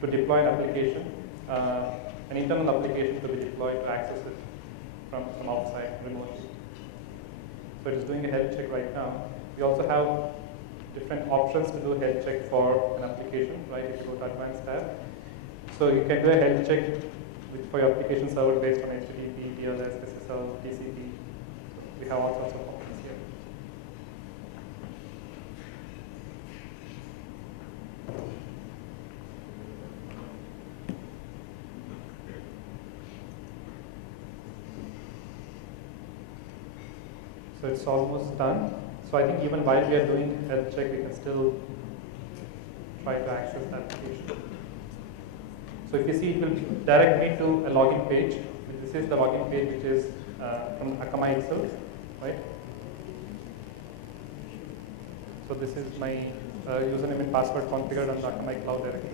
to deploy an application, an internal application to be deployed to access it from outside remotely. So it is doing a health check right now. We also have different options to do health check for an application, right? If you go to Advanced tab. So you can do a health check for your application server based on HTTP, TLS, SSL, TCP. We have all sorts of options here. So it's almost done. So I think even while we are doing health check, we can still try to access the application. So if you see, it will direct me to a login page. This is the login page, which is from Akamai itself, right? So this is my username and password configured on the Akamai Cloud directly.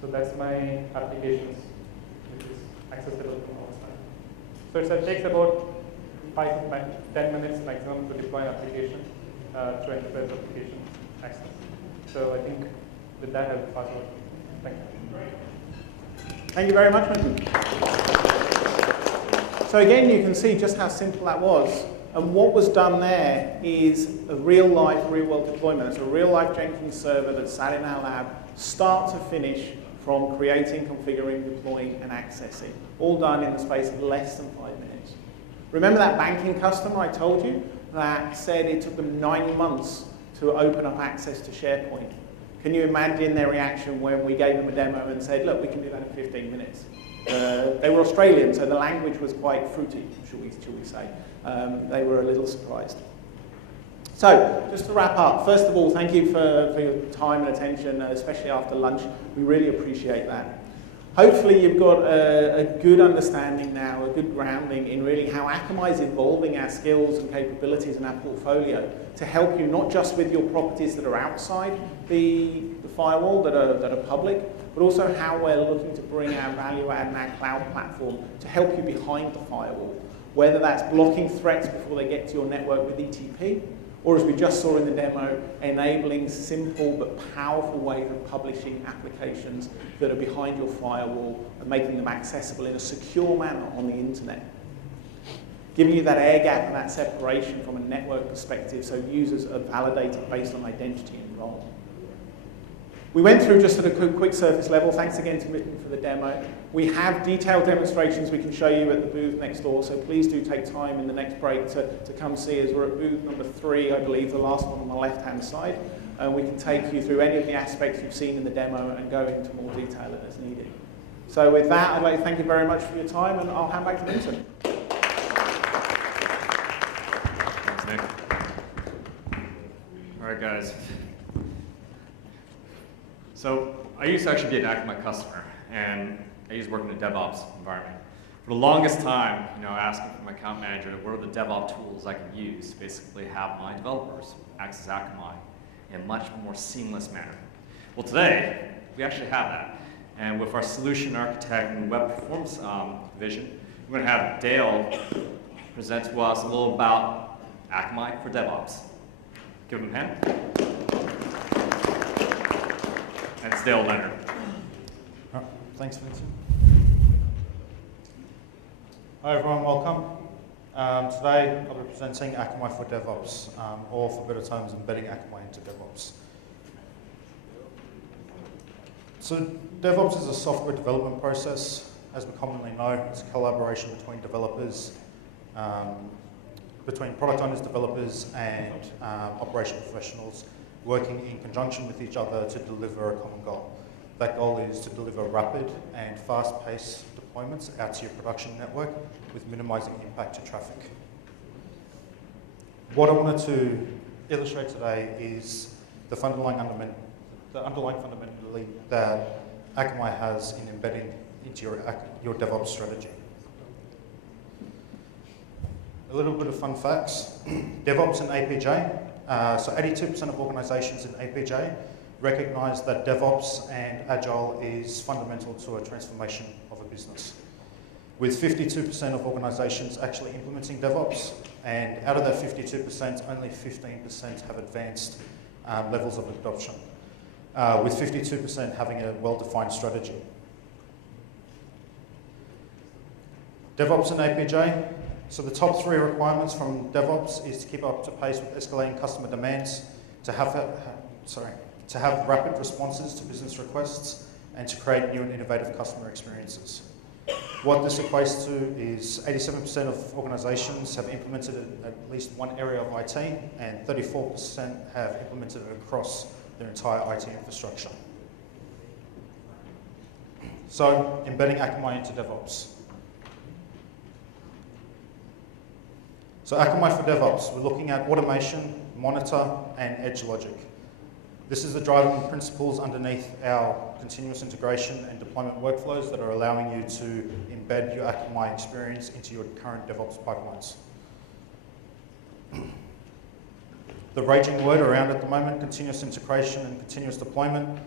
So that's my applications, which is accessible from outside. So it takes about 5 to 10 minutes maximum to deploy an application through enterprise application access. So I think with that, I'll pass over. Thank you. Thank you very much, Mithun. So again, you can see just how simple that was. And what was done there is a real-life, real-world deployment. It's a real-life Jenkins server that sat in our lab, start to finish, from creating, configuring, deploying, and accessing. All done in the space of less than 5 minutes. Remember that banking customer I told you that said it took them 9 months to open up access to SharePoint? Can you imagine their reaction when we gave them a demo and said, look, we can do that in 15 minutes? They were Australian, so the language was quite fruity, shall we say. They were a little surprised. So, just to wrap up, first of all, thank you for your time and attention, especially after lunch. We really appreciate that. Hopefully you've got a good understanding now, a good grounding in really how Akamai is evolving our skills and capabilities in our portfolio to help you not just with your properties that are outside the firewall, that are public, but also how we're looking to bring our value add and our cloud platform to help you behind the firewall, whether that's blocking threats before they get to your network with ETP, or as we just saw in the demo, enabling simple but powerful ways of publishing applications that are behind your firewall and making them accessible in a secure manner on the internet. Giving you that air gap and that separation from a network perspective so users are validated based on identity and role. We went through just at a quick surface level. Thanks again to Mitten for the demo. We have detailed demonstrations we can show you at the booth next door, so please do take time in the next break to come see us. We're at booth number 3, I believe, the last one on the left-hand side. And we can take you through any of the aspects you've seen in the demo and go into more detail as needed. So with that, I'd like to thank you very much for your time, and I'll hand back to Vincent. Thanks, Nick. All right, guys. So I used to actually be an Akamai customer, and I used to work in a DevOps environment. For the longest time, asking for my account manager what are the DevOps tools I can use to basically have my developers access Akamai in a much more seamless manner. Well, today, we actually have that. And with our solution architect and web performance division, we're going to have Dale present to us a little about Akamai for DevOps. Give him a hand. And it's Dale Leonard. Thanks, Vincent. Hi everyone, welcome. Today I'll be presenting Akamai for DevOps, or for better terms, embedding Akamai into DevOps. So DevOps is a software development process. As we commonly know, it's a collaboration between developers, between product owners, developers, and operational professionals working in conjunction with each other to deliver a common goal. That goal is to deliver rapid and fast-paced deployments out to your production network with minimizing impact to traffic. What I wanted to illustrate today is the underlying fundamentality that Akamai has in embedding into your DevOps strategy. A little bit of fun facts. DevOps and APJ. So 82% of organizations in APJ recognize that DevOps and Agile is fundamental to a transformation of a business. With 52% of organizations actually implementing DevOps, and out of that 52%, only 15% have advanced levels of adoption, with 52% having a well-defined strategy. DevOps and APJ. So the top 3 requirements from DevOps is to keep up to pace with escalating customer demands, to have rapid responses to business requests, and to create new and innovative customer experiences. What this equates to is 87% of organizations have implemented it at least one area of IT, and 34% have implemented it across their entire IT infrastructure. So, embedding Akamai into DevOps. So Akamai for DevOps, we're looking at automation, monitor, and edge logic. This is the driving principles underneath our continuous integration and deployment workflows that are allowing you to embed your Akamai experience into your current DevOps pipelines. The raging word around at the moment, continuous integration and continuous deployment,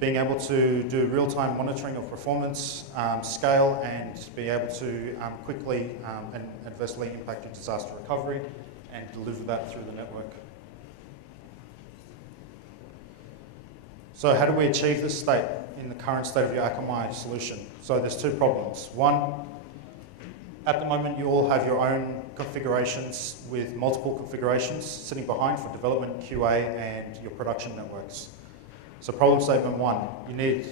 being able to do real-time monitoring of performance, scale, and be able to quickly and adversely impact your disaster recovery and deliver that through the network. So how do we achieve this state in the current state of your Akamai solution? So there's 2 problems. One, At the moment, you all have your own configurations with multiple configurations sitting behind for development, QA, and your production networks. So problem statement 1, you need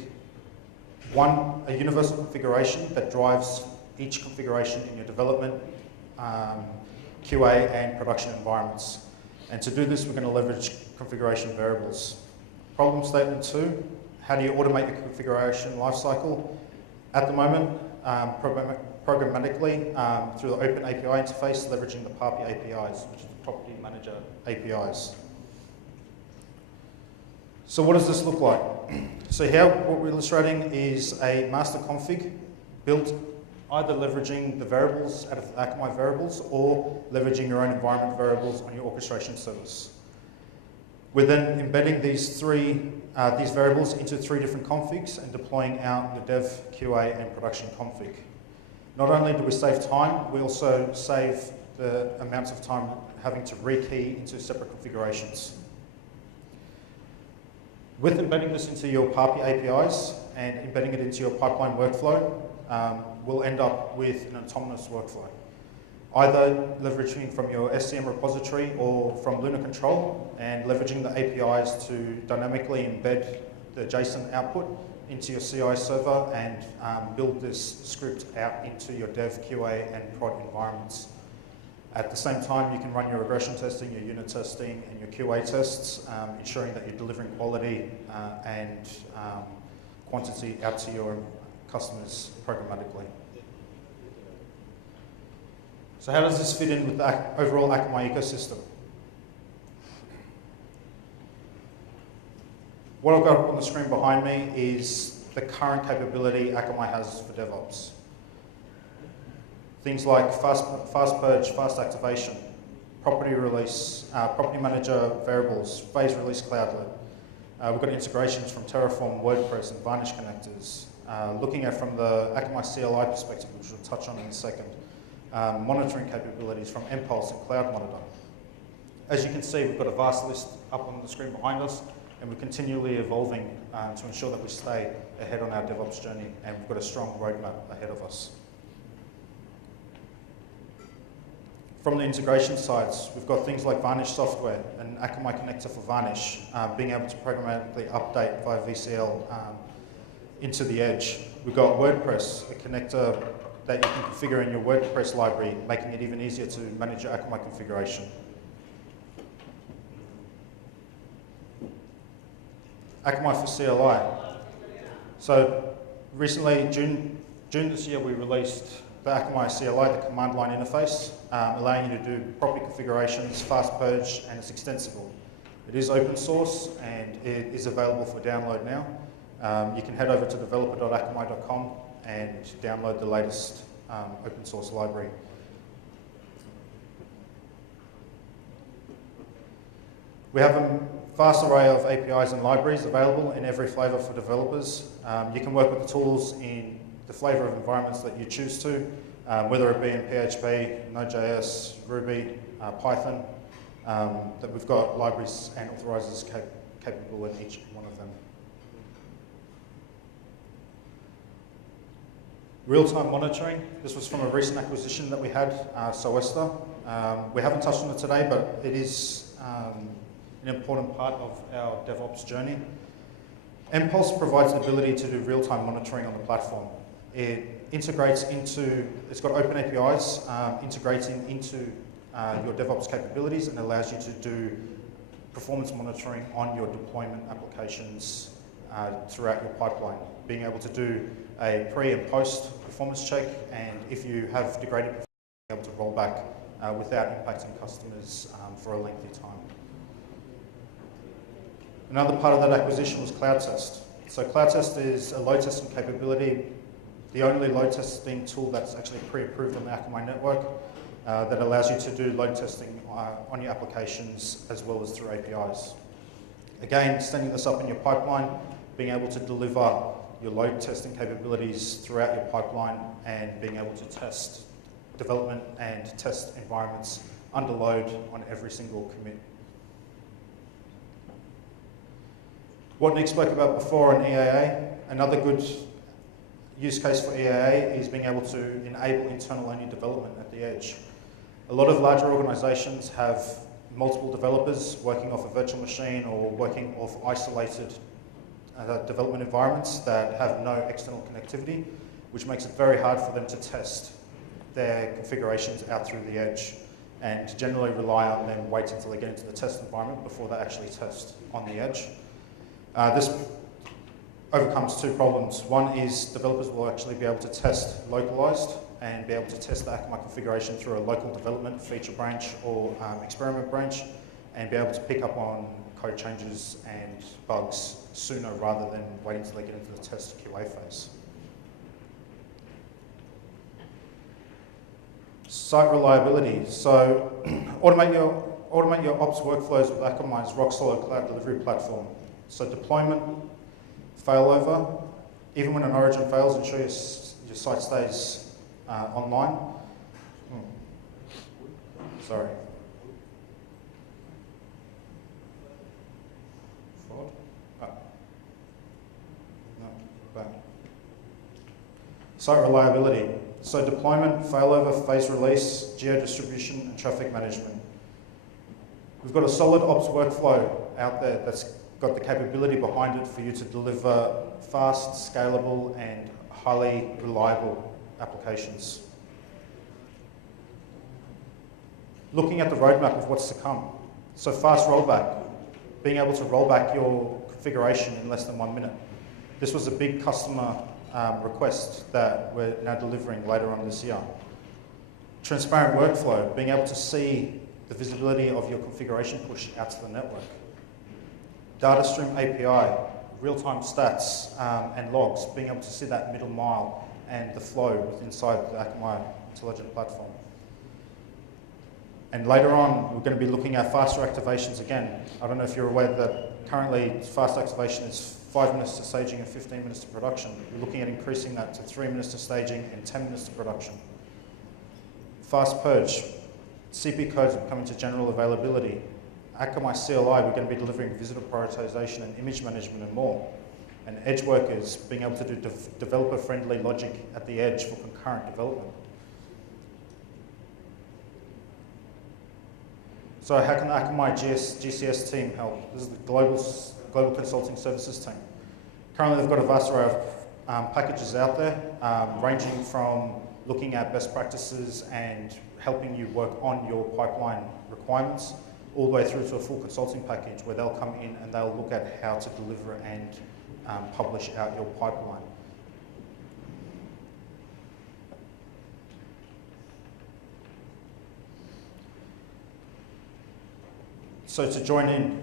a universal configuration that drives each configuration in your development, QA, and production environments. And to do this, we're going to leverage configuration variables. Problem statement 2, how do you automate your configuration lifecycle? At the moment, programmatically through the Open API interface, leveraging the PAPI APIs, which is the Property Manager APIs. So what does this look like? So here, what we're illustrating is a master config built either leveraging the variables out of the Akamai variables or leveraging your own environment variables on your orchestration service. We're then embedding these variables into 3 different configs and deploying out the dev, QA, and production config. Not only do we save time, we also save the amounts of time having to rekey into separate configurations. With embedding this into your PAPI APIs and embedding it into your pipeline workflow, we'll end up with an autonomous workflow. Either leveraging from your SCM repository or from Luna Control and leveraging the APIs to dynamically embed the JSON output into your CI server and build this script out into your dev, QA, and prod environments. At the same time, you can run your regression testing, your unit testing, and your QA tests, ensuring that you're delivering quality and quantity out to your customers programmatically. So how does this fit in with the overall Akamai ecosystem? What I've got on the screen behind me is the current capability Akamai has for DevOps. Things like fast purge, fast activation, property release, property manager variables, phase release cloudlet. We've got integrations from Terraform, WordPress, and Varnish connectors. Looking at from the Akamai CLI perspective, which we'll touch on in a second. Monitoring capabilities from Mpulse and Cloud Monitor. As you can see, we've got a vast list up on the screen behind us, and we're continually evolving to ensure that we stay ahead on our DevOps journey, and we've got a strong roadmap ahead of us. From the integration sides, we've got things like Varnish software and Akamai connector for Varnish, being able to programmatically update via VCL into the edge. We've got WordPress, a connector that you can configure in your WordPress library, making it even easier to manage your Akamai configuration. Akamai for CLI. So recently, June this year, we released the Akamai CLI, the command line interface, allowing you to do property configurations, fast purge, and it's extensible. It is open source and it is available for download now. You can head over to developer.akamai.com and download the latest open source library. We have a vast array of APIs and libraries available in every flavor for developers. You can work with the tools in the flavor of environments that you choose to, whether it be in PHP, Node.js, Ruby, Python, that we've got libraries and authorizers capable in each one of them. Real-time monitoring. This was from a recent acquisition that we had, Soesta. We haven't touched on it today, but it is an important part of our DevOps journey. Mpulse provides the ability to do real-time monitoring on the platform. It integrates into, it's got open APIs integrating into your DevOps capabilities and allows you to do performance monitoring on your deployment applications throughout your pipeline. Being able to do a pre and post performance check, and if you have degraded performance, being able to roll back without impacting customers for a lengthy time. Another part of that acquisition was Cloud Test. So Cloud Test is a load testing capability, the only load testing tool that's actually pre-approved on the Akamai network that allows you to do load testing on your applications as well as through APIs. Again, standing this up in your pipeline, being able to deliver your load testing capabilities throughout your pipeline and being able to test development and test environments under load on every single commit. What Nick spoke about before on EAA, another good use case for EAA is being able to enable internal-only development at the edge. A lot of larger organizations have multiple developers working off a virtual machine or working off isolated development environments that have no external connectivity, which makes it very hard for them to test their configurations out through the edge and generally rely on them wait until they get into the test environment before they actually test on the edge. This overcomes two problems. One is developers will actually be able to test localized and be able to test the Akamai configuration through a local development feature branch or experiment branch and be able to pick up on code changes and bugs sooner rather than waiting until they get into the test QA phase. Site reliability. So automate your ops workflows with Akamai's rock-solid cloud delivery platform. So deployment, failover, even when an origin fails, ensure your site stays online. Sorry. Forward. Oh. No, back. Site reliability. So deployment, failover, phase release, geo-distribution, and traffic management. We've got a solid ops workflow out there that's got the capability behind it for you to deliver fast, scalable, and highly reliable applications. Looking at the roadmap of what's to come. So fast rollback, being able to roll back your configuration in less than 1 minute. This was a big customer request that we're now delivering later on this year. Transparent workflow, being able to see the visibility of your configuration push out to the network. Data stream API, real-time stats and logs, being able to see that middle mile and the flow inside the Akamai Intelligent Platform. And later on, we're going to be looking at faster activations again. I don't know if you're aware that currently fast activation is 5 minutes to staging and 15 minutes to production. We're looking at increasing that to 3 minutes to staging and 10 minutes to production. Fast purge. CP codes are coming to general availability. Akamai CLI, we're going to be delivering visitor prioritization and image management and more. And edge workers, being able to do developer-friendly logic at the edge for concurrent development. So how can the Akamai GCS team help? This is the global consulting services team. Currently, they've got a vast array of packages out there, ranging from looking at best practices and helping you work on your pipeline requirements, all the way through to a full consulting package where they'll come in and they'll look at how to deliver and publish out your pipeline. So to join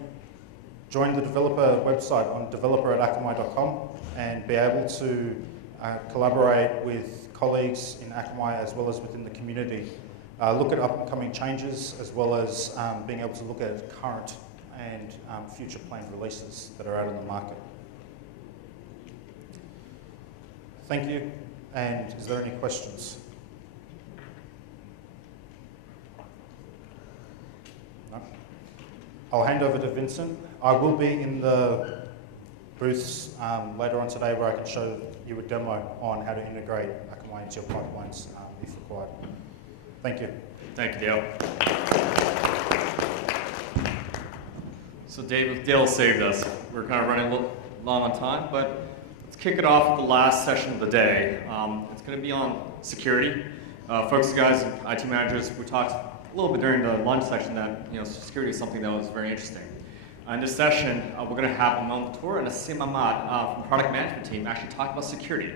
the developer website on developer@akamai.com and be able to collaborate with colleagues in Akamai as well as within the community. Look at upcoming changes as well as being able to look at current and future planned releases that are out in the market. Thank you, and is there any questions? No? I'll hand over to Vincent. I will be in the booths later on today where I can show you a demo on how to integrate Akamai into your pipelines if required. Thank you. Thank you, Dale. So Dale saved us. We're kind of running a little long on time, but let's kick it off with the last session of the day. It's going to be on security. Folks, guys, IT managers, we talked a little bit during the lunch section that security is something that was very interesting. In this session, we're going to have Amal Tour and Asim Ahmad from the product management team actually talk about security,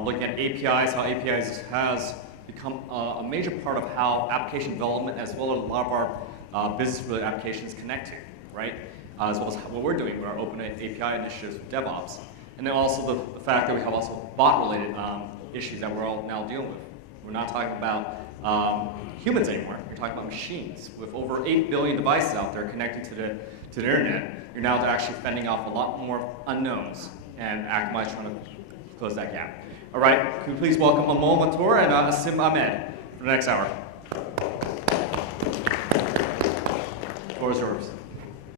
looking at APIs, how APIs has become a major part of how application development as well as a lot of our business-related applications connect to, right? As well as what we're doing with our open API initiatives with DevOps. And then also the fact that we have also bot-related issues that we're all now dealing with. We're not talking about humans anymore. We're talking about machines. With over 8 billion devices out there connected to the internet, you're now actually fending off a lot more unknowns, and Akamai is trying to close that gap. All right, could you please welcome Amal Mantour and Asim Ahmed for the next hour. The floor is yours.